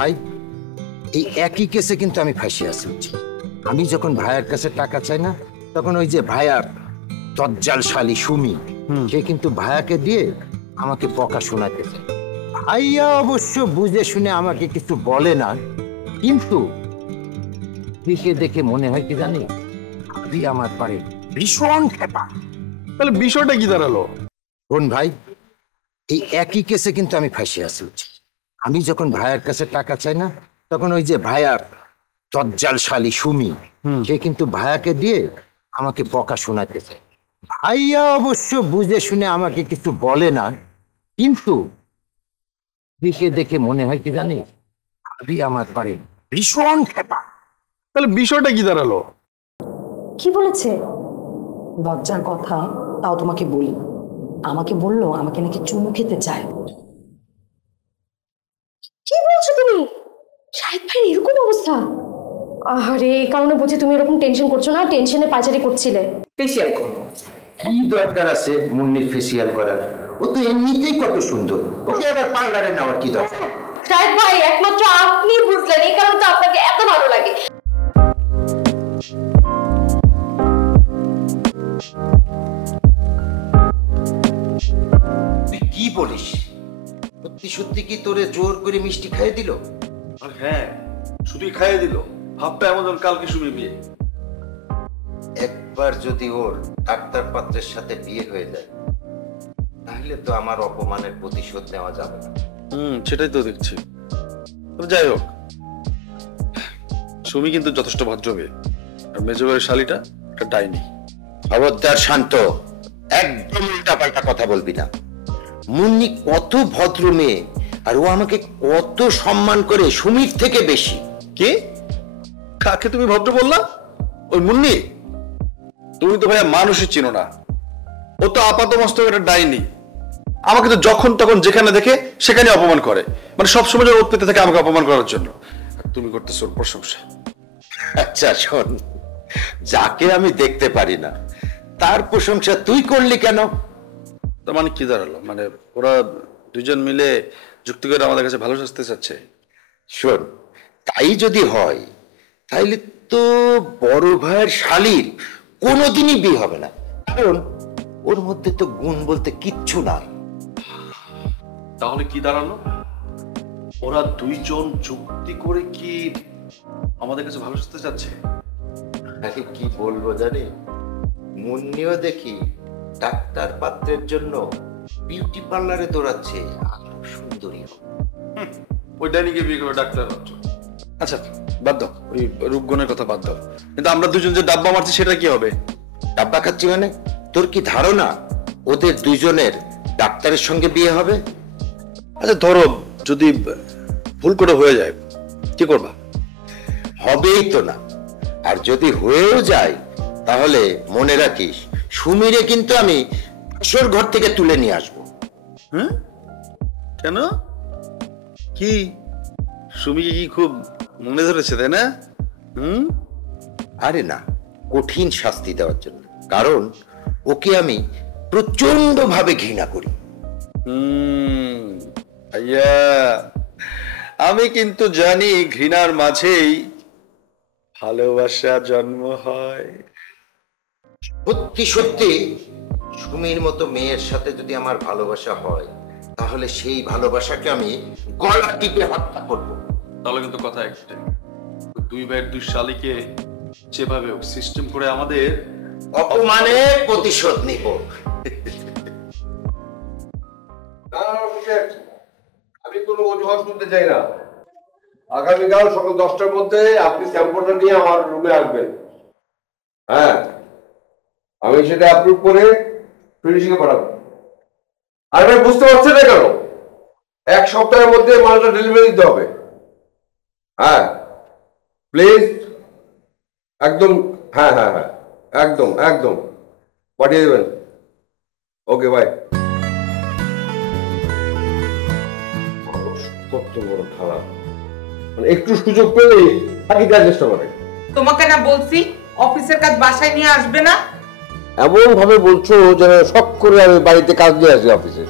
ভাই, এই একই কেসে কিন্তু আমি ফাঁসি আছি। আমি যখন ভাইয়ার কাছে টাকা চাই না, তখন ওই যে ভাইয়ার দজ্জাল শালী সুমি, সে কিন্তু ভাইয়াকে দিয়ে আমাকে বকা শোনাতে চায়। ভাইয়া অবশ্য বুঝে শুনে আমাকে কিছু বলে না, কিন্তু দেখে দেখে মনে হয় কি জানি, ভাবি আমার পারে ভীষণ খেপা। তাহলে বিষয়টা কি দাঁড়ালো? কোন ভাই, এই একই কেসে কিন্তু আমি ফাঁসি আছি। আমি যখন ভাইয়ার কাছে টাকা চাই না, তখন ওই যে ভাইয়ার দজ্জাল শালী সুমি, সে কিন্তু ভাইয়াকে দিয়ে আমাকে বকা শোনাতে চায়। ভাইয়া অবশ্য বুঝে শুনে আমাকে কিছু বলে না, কিন্তু দেখে দেখে মনে হয় কি জানি, ভাবি আমার পারে ভীষণ খেপা। তাহলে বিষয়টা কি দাঁড়ালো? কি বলেছে? লজ্জার কথা, তাও তোমাকে বলি। আমাকে বললো আমাকে নাকি চুমু খেতে চায়। কি বলছো তুমি? শাহিদ ভাই এরকম অবস্থা? আরে এই কারণে বুঝি তুমি এরকম টেনশন করছো না? টেনশনে পাচারি করছিলে। ফেসিয়াল করো? কি দরকার আছে মুন্নির ফেসিয়াল করার? ও তো এমনিতেই কত সুন্দর, ওকে আবার পার্লারে নেওয়ার কি দরকার? শাহিদ ভাই একমাত্র আপনি বুঝলেন, এই কারণে তো আপনাকে এত ভালো লাগে। তুই কি বলিস? সত্যি সত্যি কি তোরে জোর করে মিষ্টি খাইয়ে দিল? আর হ্যাঁ, শুধুই খাইয়ে দিল। ভাবটা এমন কালকে শুনে বিয়ে। একবার যদি ওর ডাক্তার পাত্রের সাথে বিয়ে হয়ে যায়, তাহলে তো আমার অপমানের প্রতিশোধ নেওয়া যাবে না। সেটাই তো দেখছি। যাই হোক, সুমি কিন্তু যথেষ্ট ভদ্র মেয়ে, আর মেজরের শালিটা একটা ডাইনি। খবরদার শান্ত, একদম উল্টাপাল্টা কথা বলবি না। মুন্নি কত ভদ্র মেয়ে, আর ও আমাকে কত সম্মান করে, সুমির থেকে বেশি। কি? কাকে তুমি ভদ্র বললা? ওই মুন্নি? তুমি তো ভাইয়া মানুষই চিনো না। ও তো আপাত মস্তক একটা ডাইনি। আমাকে তো যখন তখন যেখানে দেখে সেখানে অপমান করে, মানে সবসময় ওর পেতে থাকে আমাকে অপমান করার জন্য। আর তুমি করতেছো ওর প্রশংসা। আচ্ছা শোন, যাকে আমি দেখতে পারি না তার প্রশংসা তুই করলি কেন? তার মানে কি দাঁড়ালো? মানে ওরা দুজন মিলে যুক্তি করে আমাদের কাছে ভালো সাজতে চাচ্ছে? শোন, তাই যদি হয় তাইলে তো বড় ভাইয়ের শালীর কোনোদিনই বিয়ে হবে না, কারণ ওর মধ্যে তো গুণ বলতে কিচ্ছু নাই। তাহলে কি দাঁড়ালো? ওরা দুইজন যুক্তি করে কি আমাদের কাছে ভালো সাজতে চাচ্ছে? তাকে কি বলবো জানি, মুন্নিও দেখি ডাক্তার পাত্রের জন্য বিউটি পার্লারে দৌড়াচ্ছে, আরো সুন্দরী হবে। ওই ডাইনিকে বিয়ে করে ডাক্তার পাত্র। আচ্ছা বাদ দাও, ওই রূপগুণের কথা বাদ দাও। কিন্তু আমরা দুজন যে ডাব্বা মারছি সেটা কি হবে? ডাব্বা খাচ্ছি মানে? তোর কি ধারণা ওদের দুইজনের ডাক্তারের সঙ্গে বিয়ে হবে? আচ্ছা ধরো যদি ভুল করে হয়ে যায়, কি করবা? হবেই তো না, আর যদি হয়েও যায় তাহলে মনে রাখিস, সুমিরে কিন্তু আমি আসর ঘর থেকে তুলে নিয়ে আসবো। হ্যাঁ? কেন? কি সুমিকে কি খুব মনে ধরেছে তাই না? আরে না, কঠিন শাস্তি দেওয়ার জন্য, কারণ ওকে আমি প্রচন্ড ভাবে ঘৃণা করি। আইয়া, আমি কিন্তু জানি ঘৃণার মাঝেই ভালোবাসা জন্ম হয়। সত্যি সত্যি সুমির মতো মেয়ের সাথে যদি আমার ভালোবাসা হয়, তাহলে সেই ভালোবাসাকে আমি গলা টিপে হত্যা করব। তাহলে কিন্তু কথা একটাই, দুই ভাইয়ের দুই শালীকে যেভাবে সিস্টেম করে আমাদের অপমানের প্রতিশোধ নিব। আমি কোনো অজুহাত শুনতে চাই না। আগামীকাল সকাল 10টার মধ্যে আপনি স্যাম্পলটা নিয়ে আমার রুমে আসবেন। হ্যাঁ, আমি সেটা অ্যাপ্রুভ করে ফিনিশিং এ পাঠাবো। আর ভাই বুঝতে পারছেন না কেন? 1 সপ্তাহের মধ্যে মালটা ডেলিভারি দিতে হবে। হ্যাঁ প্লিজ, একদম। হ্যাঁ হ্যাঁ হ্যাঁ, একদম একদম পাঠিয়ে দেবেন। Okay bye. কত বড় খারাপ, মানে একটু সুযোগ পেলেই বাকি কাজ চেষ্টা করে। তোমাকে না বলছি অফিসের কাজ বাসায় নিয়ে আসবে না? এমন ভাবে বলছো যেন শখ করে আমি বাড়িতে কাজ নিয়ে আসি অফিসে।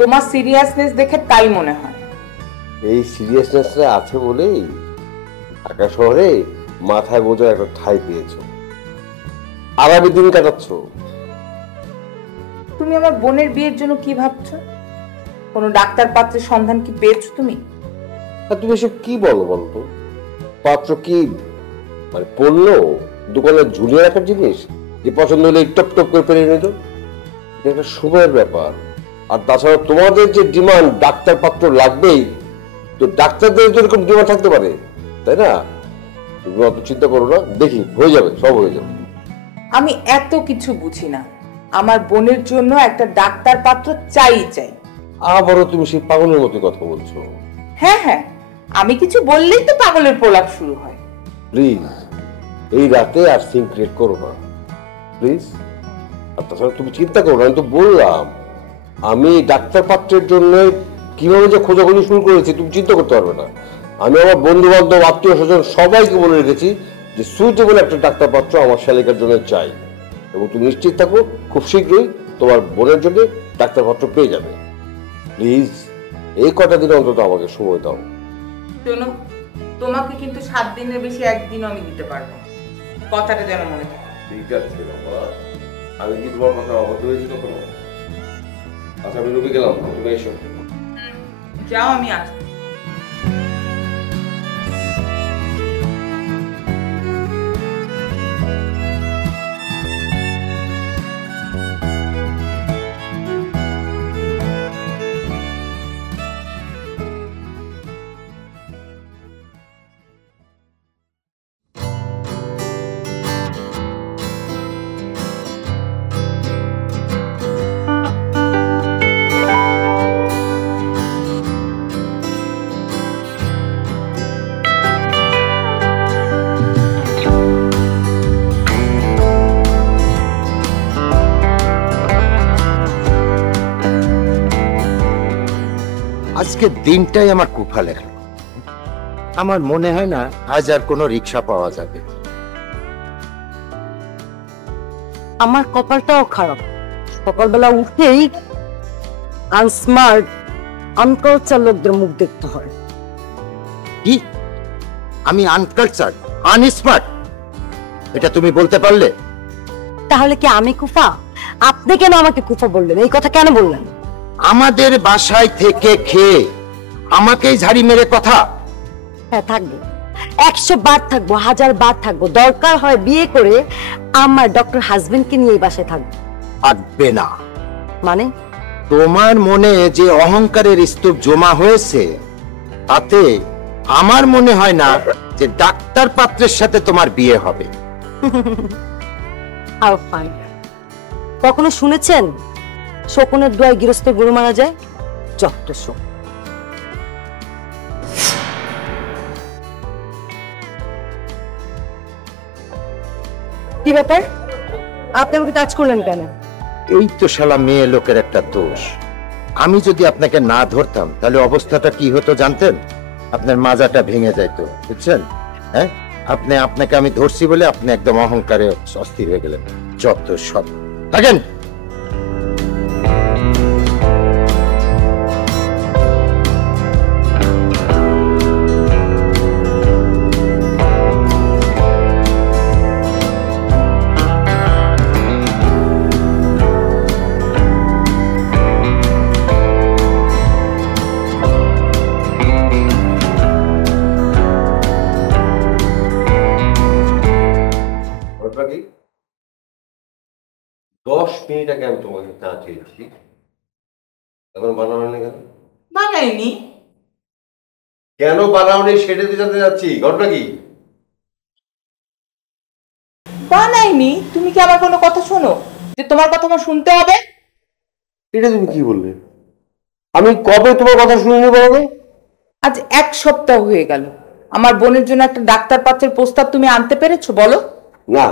তোমার সিরিয়াসনেস দেখে তাই মনে হয়। এই সিরিয়াসনেসটা আছে বলেই ঢাকা শহরে মাথায় বোঝার একটা ঠাঁই পেয়েছো, আগামী দিন কাটাচ্ছ। তুমি আমার বোনের বিয়ের জন্য কি ভাবছো? কোনো ডাক্তার পাত্রের সন্ধান কি পেয়েছো তুমি? আর তুমি এসব কি বলো বলতো? পাত্র কি মানে পণ্য, দোকানে ঝুলিয়ে রাখার জিনিস যে পছন্দ হলে টপ টপ করে পেরে নিত? এটা একটা সময়ের ব্যাপার। আর তাছাড়া তোমাদের যে ডিমান্ড ডাক্তার পাত্র লাগবেই, তো ডাক্তারদের তো এরকম ডিমান্ড থাকতে পারে, তাই না? তুমি অত চিন্তা করো না, দেখি হয়ে যাবে, সব হয়ে যাবে। আমি এত কিছু বুঝি না, আমার বোনের জন্য একটা ডাক্তার পাত্র চাই। আবারও তুমি সেই পাগলের মতো কথা বলছো। হ্যাঁ হ্যাঁ, আমি কিছু বললেই তো পাগলের প্রলাপ শুরু হয়। প্লিজ এই রাতে আর সিন ক্রিয়েট করো না প্লিজ। আর তাছাড়া তুমি চিন্তা করো না, আমি তো বললাম আমি ডাক্তার পাত্রের জন্য কিভাবে যে খোঁজাখুঁজি শুরু করেছি তুমি চিন্তা করতে পারবে না। আমি আমার বন্ধু বান্ধব, আত্মীয় স্বজন সবাইকে বলে রেখেছি যে সুইটেবল একটা ডাক্তার পাত্র আমার শালিকার জন্য চাই, এবং তুমি নিশ্চিত থাকো খুব শীঘ্রই তোমার বোনের জন্য ডাক্তার পাত্র পেয়ে যাবে। প্লিজ এই কটা দিন অন্তত আমাকে সময় দাও। শোনো, তোমাকে কিন্তু 7 দিনের বেশি একদিনও আমি দিতে পারবো না, কথাটা যেন মনে থাকে। ঠিক আছে বাবা, আমি কি তোমার কথা অবদ্ধ হয়েছি কখনো? আচ্ছা আমি রুমে গেলাম, তুমি এসো। যাও, আমি আসছি। আজকে দিনটাই আমার কুফা লেখা। আমার মনে হয় না আজ আর কোনো রিক্সা পাওয়া যাবে। আমার কপালটাও খারাপ, সকালবেলা উঠেই আনস্মার্ট আনকালচার লোকদের মুখ দেখতে হয়। কি আমি আনকালচার, আনস্মার্ট? এটা তুমি বলতে পারলে? তাহলে কি আমি কুফা? আপনি কেন আমাকে কুফা বললেন? এই কথা কেন বললেন? আমাদের বাসায় থেকে খেয়ে আমাকেই ঝাড়ি মেরে কথা? হ্যাঁ থাকবো, 100 বার থাকবো, 1000 বার থাকবো, দরকার হয় বিয়ে করে আমার ডক্টর হাজবেন্ডকে নিয়ে এই বাসায় থাকবো। থাকবে না মানে? তোমার মনে যে অহংকারের স্তূপ জমা হয়েছে, তাতে আমার মনে হয় না যে ডাক্তার পাত্রের সাথে তোমার বিয়ে হবে। How fine. কখনো শুনেছেন শকুনের দোয়ায় গৃহস্থ গরু মারা যায়? যত শোক। কি ব্যাপার, আপনি আমাকে টাচ করলেন কেন? এই তো শালা মেয়ে লোকের একটা দোষ। আমি যদি আপনাকে না ধরতাম তাহলে অবস্থাটা কি হতো জানতেন? আপনার মাজাটা ভেঙে যাইতো, বুঝছেন? হ্যাঁ, আপনাকে আমি ধরছি বলে আপনি একদম অহংকারে অস্থির হয়ে গেলেন। যত সব। থাকেন। কি 10 মিনিট আগে আমি তোমাকে চা চেয়েছি, এখন বানানো নেই কেন? বানাইনি। কেন বানাও নেই সেটা তো জানতে যাচ্ছি। ঘটনা কি? বানাইনি? তুমি কি আমার কোনো কথা শোনো যে তোমার কথা আমার শুনতে হবে? এটা তুমি কি বললে? আমি কবে তোমার কথা শুনিনি বলো? আজ 1 সপ্তাহ হয়ে গেল। আমার বোনের জন্য একটা ডাক্তার পাত্রের প্রস্তাব তুমি আনতে পেরেছো? বলো। না,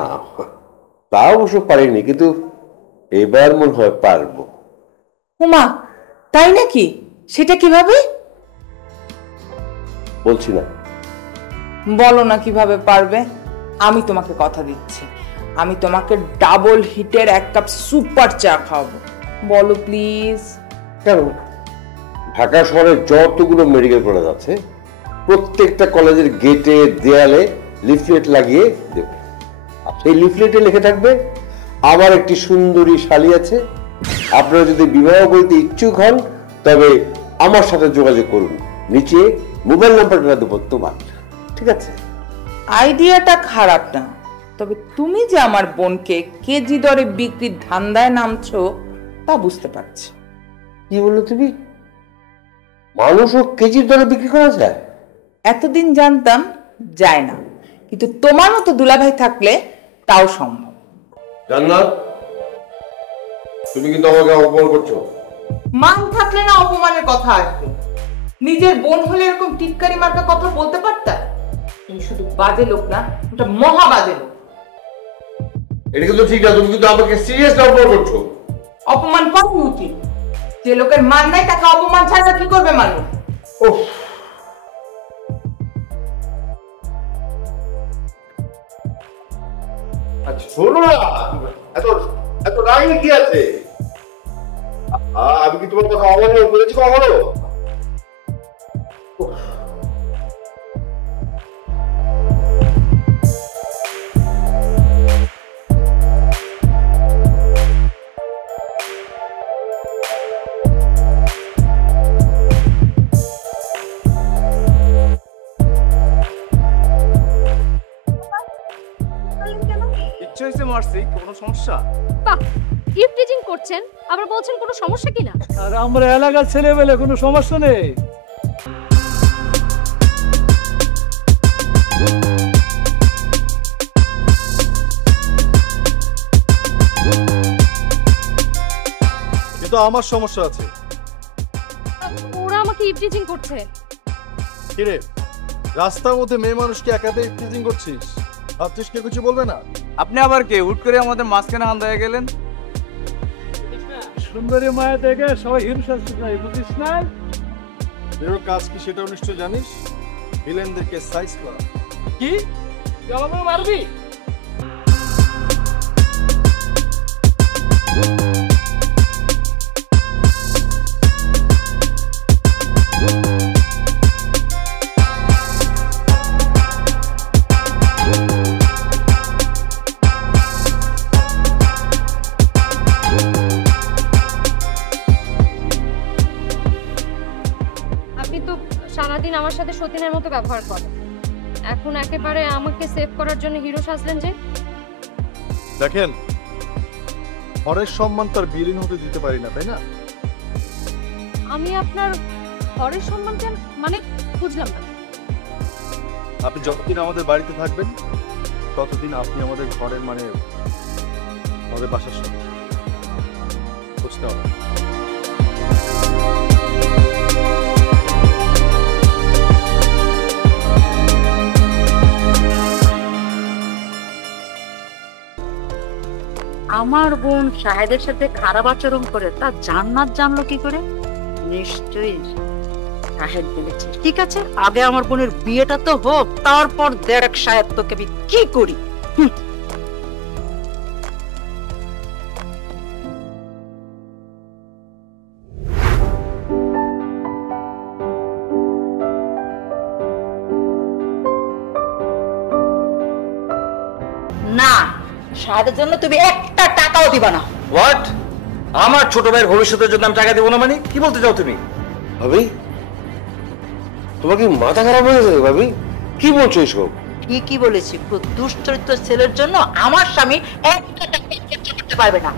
তা অবশ্য পারিনি, কিন্তু এবার মনে হয় পারবো। উমা, তাই নাকি? সেটা কিভাবে? বলছি না। বলো না কিভাবে পারবে। আমি তোমাকে কথা দিচ্ছি, আমি তোমাকে ডাবল হিটের 1 কাপ সুপার চা খাওয়াবো। বলো প্লিজ। কেন? ঢাকা শহরে যতগুলো মেডিকেল কলেজ আছে প্রত্যেকটা কলেজের গেটে দেয়ালে লিফলেট লাগিয়ে দেব। সেই লিফলেটে লিখে থাকবে আমার একটি সুন্দরী শালী আছে, আপনারা যদি বিবাহ করতে ইচ্ছুক হন তবে আমার সাথে যোগাযোগ করুন, নিচে মোবাইল নাম্বারটা দেবো তোমার। ঠিক আছে? আইডিয়াটা খারাপ না, তবে তুমি যে আমার বোনকে কেজি দরে বিক্রির ধান্দায় নামছো তা বুঝতে পারছি। কি বললো তুমি? মানুষও কেজির দরে বিক্রি করা যায়? এতদিন জানতাম যায় না, কিন্তু তোমার মতো দুলাভাই থাকলে তাও সম্ভব। জান্নাত, তুমি কিন্তু আমাকে অপমান করছো। মান থাকলে না অপমানের কথা আসবে। নিজের বোন হলে এরকম টিটকারি মার্কা কথা বলতে পারতা? তুমি শুধু বাজে লোক না, ওটা মহা বাজে লোক। এটা কিন্তু ঠিক না, তুমি কিন্তু আমাকে সিরিয়াসলি অপমান করছো। অপমান করা উচিত। যে লোকের মান নাই তাকে অপমান ছাড়া কি করবে মানুষ? ওহ, আচ্ছা শোনো না, এত এত রাগে কি আছে? আমি কি তোমার কথা অমান্য করেছি কখনো? কোনো সমস্যা? বাহ, ইফটিজিং করছেন আবার বলছেন কোনো সমস্যা কিনা? আর আমরা এলাকার ছেলেবেলে কোনো সমস্যা নেই। কিন্তু আমার সমস্যা আছে। ওরা আমাকে ইফটিজিং করছে। কিরে, রাস্তার মধ্যে মেয়ে মানুষকে একাতে টিজিং করছিস? ভাবছিস কেউ কিছু বলবে না? আপনি আবার কে হুট করে আমাদের মাঝখানে হান্দায় গেলেন? সুন্দরী মায়া দেখে সবাই হিরো শাস্তি নাই, বুঝিস না? এর কাজ কি সেটাও নিশ্চয় জানিস? ভিলেনদেরকে সাইজ করা। কি তুই আমাকে মারবি? সারাদিন আমার সাথে সতীনের মতো ব্যবহার করে, এখন একেবারে আমাকে সেভ করার জন্য হিরো সাজলেন যে। দেখেন, হরের সম্মান তার বিলীন হতে দিতে পারি না, তাই না? আমি আপনার হরের সম্মান চান মানে বুঝলাম না। আপনি যতদিন আমাদের বাড়িতে থাকবেন ততদিন আপনি আমাদের ঘরের মানে আমাদের বাসার সঙ্গে বুঝতে হবে। আমার বোন শাহেদের সাথে খারাপ আচরণ করে তা জান্নাত জানলো কি করে? নিশ্চয়ই শাহেদ বলেছে। ঠিক আছে, আগে আমার বোনের বিয়েটা তো হোক, তারপর দেখ শাহেদ তোকে আমি কি করি। না, শাহেদের জন্য তুমি একটা টাকাও দিবা না। হোয়াট? আমার ছোট ভাইয়ের ভবিষ্যতের জন্য আমি টাকা দেবো না মানে কি বলতে চাও তুমি? ভাবি, তোমার কি মাথা খারাপ হয়ে গেছে ভাবি? কি বলছো এসব? ঠিকই বলেছি, খুব দুশ্চরিত্র ছেলের জন্য আমার স্বামী একটা টাকা খরচ করতে পারবে না।